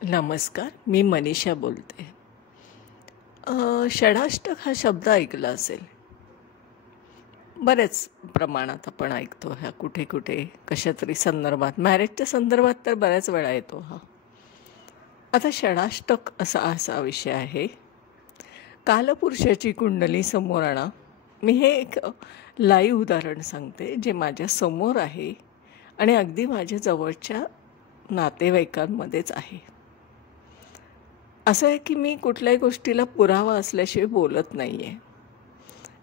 नमस्कार, मी मनीषा बोलते. षडाष्टक हा शब्द ऐकला असेल. बरेच प्रमाणात आपण ऐकतो ह्या कुठे कुठे कशा तरी संदर्भात, मॅरेजच्या संदर्भात तर बऱ्याच वेळा येतो हा. आता षडाष्टक असा असा विषय आहे. कालपुरुषाची कुंडली समोर आणा. मी हे एक लाईव्ह उदाहरण सांगते जे माझ्या समोर आहे आणि अगदी माझ्या जवळच्या नातेवाईकांमध्येच आहे. असं आहे की मी कुठल्याही गोष्टीला पुरावा असल्याशिवाय बोलत नाही आहे,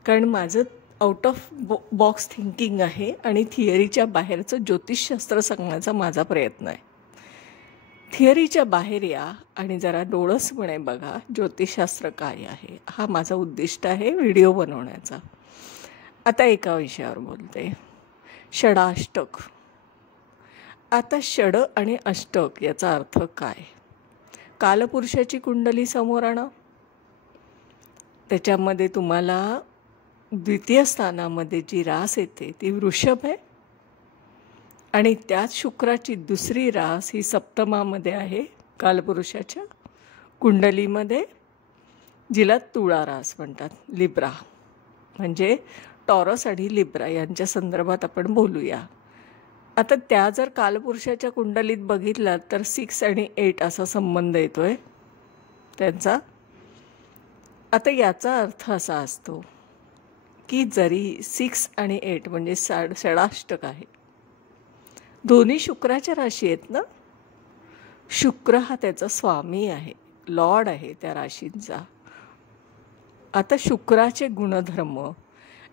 कारण माझं आउट ऑफ बॉक्स थिंकिंग आहे आणि थिअरीच्या बाहेरचं ज्योतिषशास्त्र सांगण्याचा माझा प्रयत्न आहे. थिअरीच्या बाहेर या आणि जरा डोळसपणे बघा ज्योतिषशास्त्र काय आहे, हा माझा उद्दिष्ट आहे व्हिडिओ बनवण्याचा. आता एका विषयावर बोलते, षडाष्टक. आता षड आणि अष्टक याचा अर्थ काय? कालपुरुषाची कुंडली समोर आणा. त्याच्यामध्ये तुम्हाला द्वितीय स्थानामध्ये जी रास येते ती वृषभ आहे आणि त्यात शुक्राची दुसरी रास ही सप्तमामध्ये आहे कालपुरुषाच्या कुंडलीमध्ये, जिला तुळा रास म्हणतात. लिब्रा म्हणजे टॉरस आणि लिब्रा यांच्या संदर्भात आपण बोलूया. आता त्या जर कालपुरुषाच्या कुंडलीत बघितलात तर 6 आणि 8 असा संबंध येतो आहे त्यांचा. आता याचा अर्थ असा असतो की जरी 6 आणि 8 म्हणजे षडाष्टक आहे, दोन्ही शुक्राच्या राशी आहेत ना. शुक्र हा त्याचा स्वामी आहे, लॉर्ड आहे त्या राशींचा. आता शुक्राचे गुणधर्म,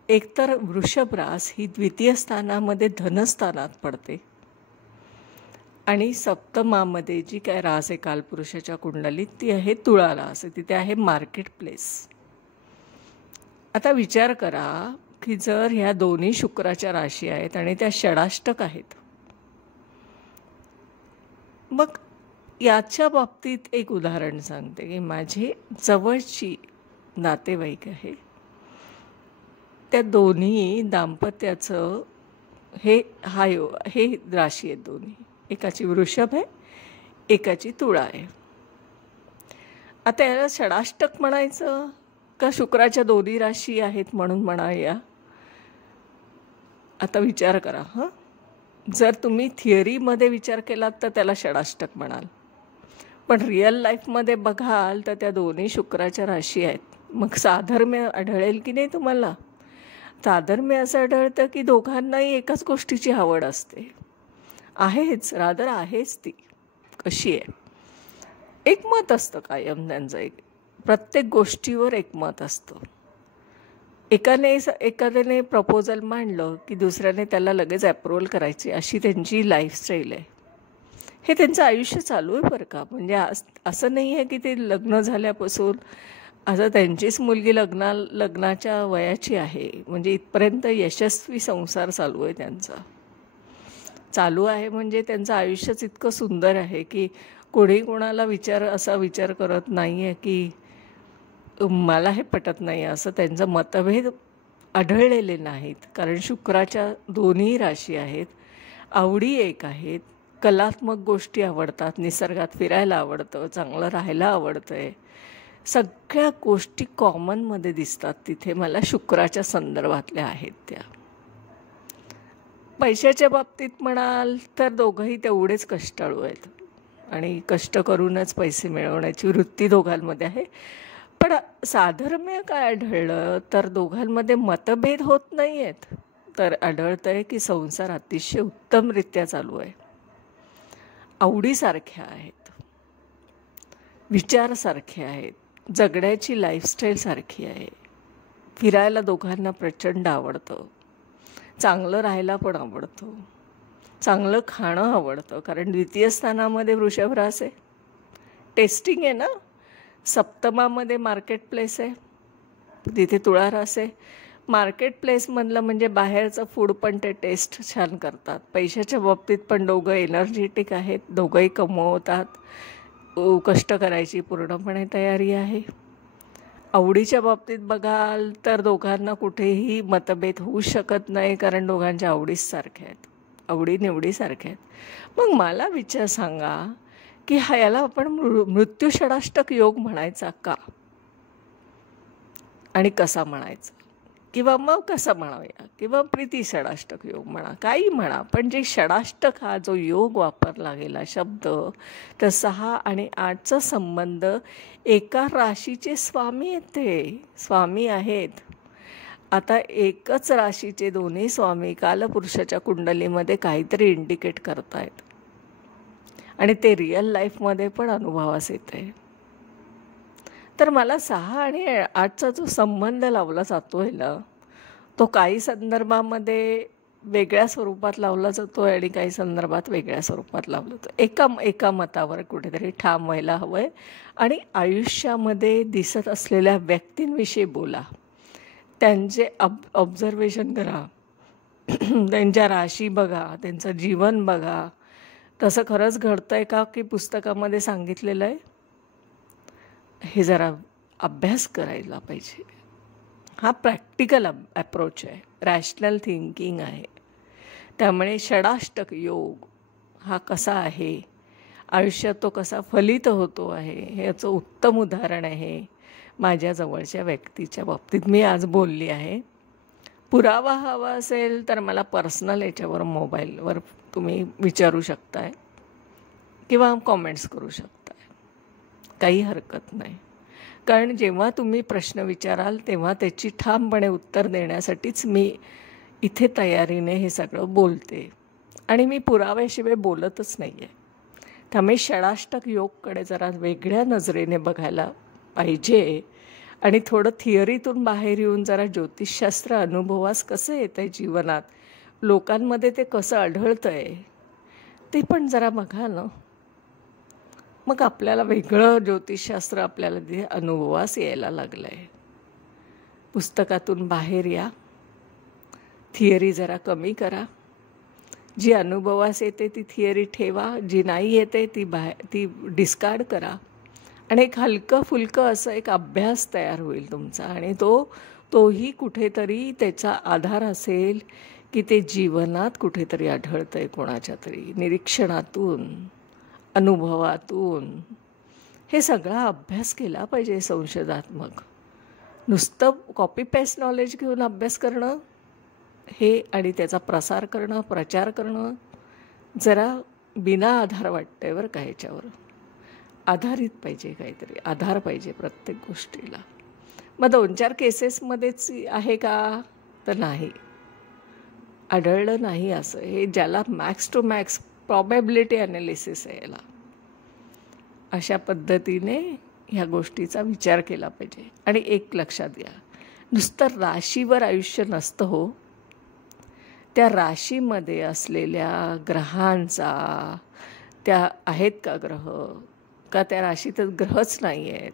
एकतर वृषभ रास ही द्वितीय स्थानामध्ये धनस्थानात पडते आणि सप्तमामध्ये जी काय रास आहे कालपुरुषाच्या कुंडलीत ती आहे तुळा रास, तिथे आहे मार्केट प्लेस. आता विचार करा की जर ह्या दोन्ही शुक्राच्या राशी आहेत आणि त्या षडाष्टक आहेत, मग याच्या बाबतीत एक उदाहरण सांगते की माझी जवळची नातेवाईक आहे, त्या दोन्ही दाम्पत्याचं हे राशी आहेत दोन्ही. एकाची वृषभ आहे, एकाची तुळा आहे. आता याला षडाष्टक म्हणायचं का शुक्राच्या दोन्ही राशी आहेत म्हणून म्हणाया? आता विचार करा. जर तुम्ही थिअरीमध्ये विचार केलात तर त्याला षडाष्टक म्हणाल, पण रिअल लाईफमध्ये बघाल तर त्या दोन्ही शुक्राच्या राशी आहेत. मग साधर्म्य आढळेल की नाही तुम्हाला? साधर्म्य असं आढळतं की दोघांनाही एकाच गोष्टीची आवड असते. आहेच ती. कशी आहे? एकमत असतं कायम त्यांचं, प्रत्येक गोष्टीवर एकमत असतं. एकाने प्रपोजल मांडलं की दुसऱ्याने त्याला लगेच अप्रूव्हल करायची, अशी त्यांची लाईफस्टाईल आहे. हे त्यांचं आयुष्य चालू आहे बरं का. म्हणजे असं नाही आहे की ते लग्न झाल्यापासून, असं त्यांचीच मुलगी लग्नाच्या वयाची आहे, म्हणजे इथपर्यंत यशस्वी संसार चालू आहे त्यांचा. चालू आहे म्हणजे त्यांचं आयुष्यच इतकं सुंदर आहे की कोणाला असा विचार करत नाही आहे की मला हे पटत नाही, असं त्यांचं मतभेद आढळलेले नाहीत. कारण शुक्राच्या दोन्ही राशी आहेत, आवडी एक आहेत, कलात्मक गोष्टी आवडतात, निसर्गात फिरायला आवडतं, चांगलं राहायला आवडतं आहे, सगळ्या गोष्टी कॉमनमध्ये दिसतात तिथे. मला शुक्राच्या संदर्भातल्या आहेत त्या. पैशाच्या बाबतीत म्हणाल तर दोघंही तेवढेच कष्टाळू आहेत आणि कष्ट करूनच पैसे मिळवण्याची वृत्ती दोघांमध्ये आहे. पण साधर्म्य काय आढळलं तर दोघांमध्ये मतभेद होत नाही आहेत, तर आढळतं आहे की संसार अतिशय उत्तमरित्या चालू आहे. आवडीसारख्या आहेत, विचारसारखे आहेत, जगण्याची लाईफस्टाईल सारखी आहे. फिरायला दोघांना प्रचंड आवडतं, चांगलं राहायला पण आवडतं, चांगलं खाणं आवडतं. कारण द्वितीय स्थानामध्ये वृषभ रास आहे, टेस्टिंग आहे ना. सप्तमामध्ये मार्केट प्लेस आहे, तिथे तुळा रास आहे. मार्केट प्लेसमधलं म्हणजे बाहेरचं फूड पण ते टेस्ट छान करतात. पैशाच्या बाबतीत पण दोघं एनर्जेटिक आहेत, दोघंही कमवतात, कष्ट करायची पूर्णपणे तयारी आहे. आवडीच्या बाबतीत बघाल तर दोघांना कुठेही मतभेद होऊ शकत नाही, कारण दोघांच्या आवडीच सारख्या आहेत, आवडीनिवडीसारख्या आहेत. मग मला विचार सांगा की याला आपण मृत्यू षडाष्टक योग म्हणायचा का, आणि कसा म्हणायचा, किंवा मग कसं म्हणावूया, किंवा प्रीती षडाष्टक योग म्हणा, काही म्हणा, पण जे षडाष्टक हा जो योग वापरला गेला शब्द, तर 6 आणि 8चा संबंध एका राशीचे स्वामी आहेत. आता एकच राशीचे दोन्ही स्वामी कालपुरुषाच्या कुंडलीमध्ये काहीतरी इंडिकेट करतायत, आणि ते रिअल लाईफमध्ये पण अनुभवास येते. तर मला 6 आणि 8चा जो संबंध लावला जातोय ना, तो काही संदर्भामध्ये वेगळ्या स्वरूपात लावला जातोय आणि काही संदर्भात वेगळ्या स्वरूपात लावला जातो. एका मतावर कुठेतरी ठाम व्हायला हवं आहे, आणि आयुष्यामध्ये दिसत असलेल्या व्यक्तींविषयी बोला, त्यांचे ऑब्झर्वेशन करा, त्यांच्या राशी बघा, त्यांचं जीवन बघा, तसं खरंच घडतंय का की पुस्तकामध्ये सांगितलेलं आहे, हे जरा अभ्यास करायला पाहिजे. हा प्रॅक्टिकल अप्रोच आहे, रॅशनल थिंकिंग आहे. त्यामुळे षडाष्टक योग हा कसा आहे, आयुष्यात तो कसा फलित होतो आहे, हे याचं उत्तम उदाहरण आहे माझ्या जवळच्या व्यक्तीच्या बाबतीत मी आज बोलली आहे. पुरावा हवा असेल तर मला पर्सनल याच्यावर मोबाईलवर तुम्ही विचारू शकताय किंवा कॉमेंट्स करू शकताय, काही हरकत नाही. कारण जेव्हा तुम्ही प्रश्न विचाराल तेव्हा त्याची ठामपणे उत्तर देण्यासाठीच मी इथे तयारीने हे सगळं बोलते, आणि मी पुराव्याशिवाय बोलतच नाही आहे. त्यामुळे षडाष्टक योगकडे जरा वेगळ्या नजरेने बघायला पाहिजे, आणि थोडं थिअरीतून बाहेर येऊन जरा ज्योतिषशास्त्र अनुभवास कसं येतं आहे जीवनात, लोकांमध्ये ते कसं आढळतं आहे ते पण जरा बघा ना. मग आपल्याला वेगळं ज्योतिषशास्त्र आपल्याला ते अनुभवास यायला लागलं आहे. पुस्तकातून बाहेर या, थिअरी जरा कमी करा, जी अनुभवास येते ती थिअरी ठेवा, जी नाही येते ती डिस्कार्ड करा, आणि एक हलकं फुलकं असं एक अभ्यास तयार होईल तुमचा, आणि तोही कुठेतरी त्याचा आधार असेल की ते जीवनात कुठेतरी आढळतं आहे, कोणाच्या तरी निरीक्षणातून, अनुभवातून. हे सगळा अभ्यास केला पाहिजे संशोधात्मक. नुसतं कॉपी पेस्ट नॉलेज घेऊन अभ्यास करणं हे, आणि त्याचा प्रसार करणं, प्रचार करणं जरा बिना आधार वाटतंय बरं का. ह्याच्यावर आधारित पाहिजे, काहीतरी आधार पाहिजे प्रत्येक गोष्टीला. मग 2-4 केसेसमध्येच आहे का, तर नाही, आढळलं नाही असं. हे ज्याला max to max probability analysis आहे याला, अशा पद्धतीने ह्या गोष्टीचा विचार केला पाहिजे. आणि एक लक्षात घ्या, नुसतं राशीवर आयुष्य नसतं हो, त्या राशीमध्ये असलेल्या ग्रहांचा, त्या आहेत का ग्रह, का त्या राशीत ग्रहच नाही आहेत,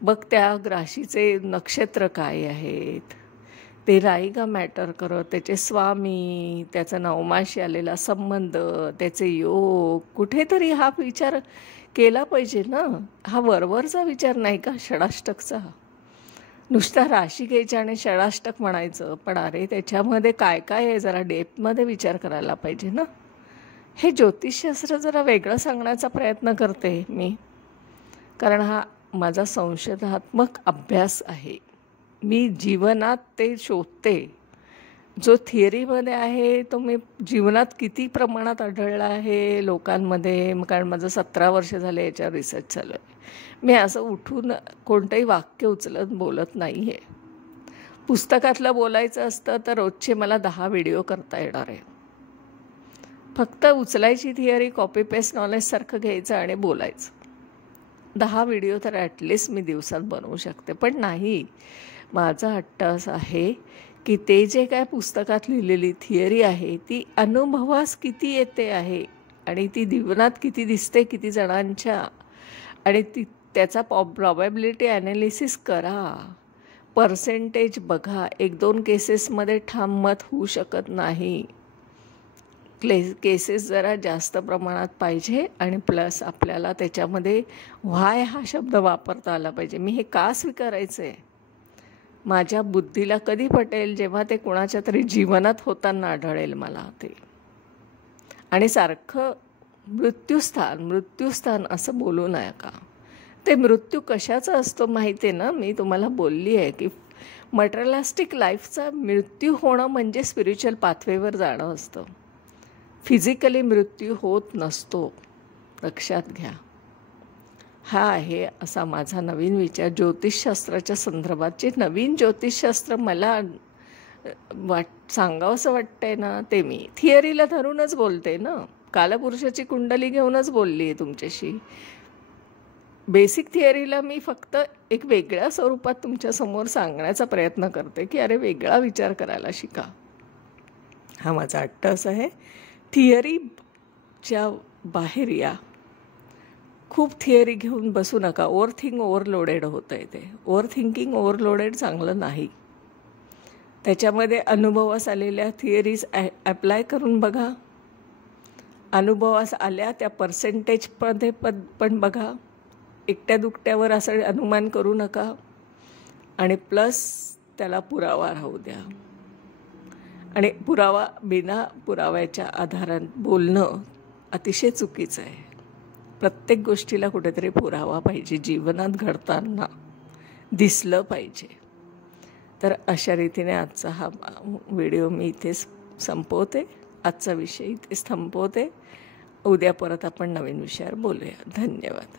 बघ त्या राशीचे नक्षत्र काय आहेत, ते नाही का मॅटर करत, त्याचे स्वामी, त्याचा नवमाशी आलेला संबंध, त्याचे योग, कुठेतरी हा विचार केला पाहिजे ना. हा वरवरचा विचार नाही का षडाष्टकचा. नुसता राशी घ्यायच्या आणि षडाष्टक म्हणायचं, पण अरे त्याच्यामध्ये काय काय आहे जरा डेप्थमध्ये विचार करायला पाहिजे ना. हे ज्योतिषशास्त्र जरा वेगळं सांगण्याचा प्रयत्न करते मी, कारण हा माझा संशोधात्मक अभ्यास आहे. मी जीवनात ते शोधते. जो थिअरीमध्ये आहे तो मी जीवनात किती प्रमाणात आढळला आहे लोकांमध्ये, कारण माझं 17 वर्ष झाले याच्यावर रिसर्च चालू आहे. मी असं उठून कोणतंही वाक्य उचलत बोलत नाही आहे. पुस्तकातलं बोलायचं असतं तर रोजचे मला 10 व्हिडिओ करता येणार आहे. फक्त उचलायची थिअरी कॉपी पेस्ट नॉलेजसारखं घ्यायचं आणि बोलायचं. 10 व्हिडिओ तर ॲटलिस्ट मी दिवसात बनवू शकते, पण नाही. माझा हट्ट असा आहे की ते जे काय पुस्तकात लिहिलेली थिअरी आहे ती अनुभवास किती येते आहे, आणि ती जीवनात किती दिसते किती जणांच्या, आणि त्याचा प्रॉबॅबिलिटी ॲनालिसिस करा, पर्सेंटेज बघा. 1-2 केसेसमध्ये ठाम मत होऊ शकत नाही. केसेस जरा जास्त प्रमाणात पाहिजे, आणि प्लस आपल्याला त्याच्यामध्ये व्हाय हा शब्द वापरता आला पाहिजे. मी हे का स्वीकारायचं आहे, माझ्या बुद्धीला कधी पटेल जेव्हा ते कोणाच्या तरी जीवनात होताना आढळेल मला ते. आणि सारखं मृत्यूस्थान असं बोलू नका. ते मृत्यू कशाचा असतो माहिती आहे ना, मी तुम्हाला बोलली आहे की मटेरियलिस्टिक लाईफचा मृत्यू होणं म्हणजे स्पिरिच्युअल पाथवेवर जाणं असतं. फिजिकली मृत्यू होत नसतो, लक्षात घ्या. हा आहे असा माझा नवीन विचार ज्योतिषशास्त्राच्या संदर्भात. जे नवीन ज्योतिषशास्त्र मला सांगावंसं वाटतंय ना, ते मी थिअरीला धरूनच बोलते ना. कालपुरुषाची कुंडली घेऊनच बोलली आहे तुमच्याशी. बेसिक थिअरीला मी फक्त एक वेगळ्या स्वरूपात तुमच्यासमोर सांगण्याचा प्रयत्न करते की अरे वेगळा विचार करायला शिका. हा माझा अट्टहास आहे. थिअरीच्या बाहेर या. खूप थिअरी घेऊन बसू नका. ओव्हरलोडेड होतं आहे ते. ओव्हरथिंकिंग ओव्हरलोडेड चांगलं नाही. त्याच्यामध्ये अनुभवास आलेल्या थिअरीज ॲप्लाय करून बघा. अनुभवास आल्या त्या पर्सेंटेजमध्ये पण बघा. एकट्या दुकट्यावर असं अनुमान करू नका. आणि प्लस त्याला पुरावा राहू द्या. आणि बिना पुराव्याच्या आधारात बोलणं अतिशय चुकीचं आहे. प्रत्येक गोष्टीला कुठेतरी पुरावा पाहिजे. जीवनात घडताना दिसलं पाहिजे. तर अशा रीतीने आजचा हा व्हिडिओ मी इथेच संपवते. आजचा विषय इथेच थांबवते. उद्या परत आपण नवीन विषयावर बोलूया. धन्यवाद.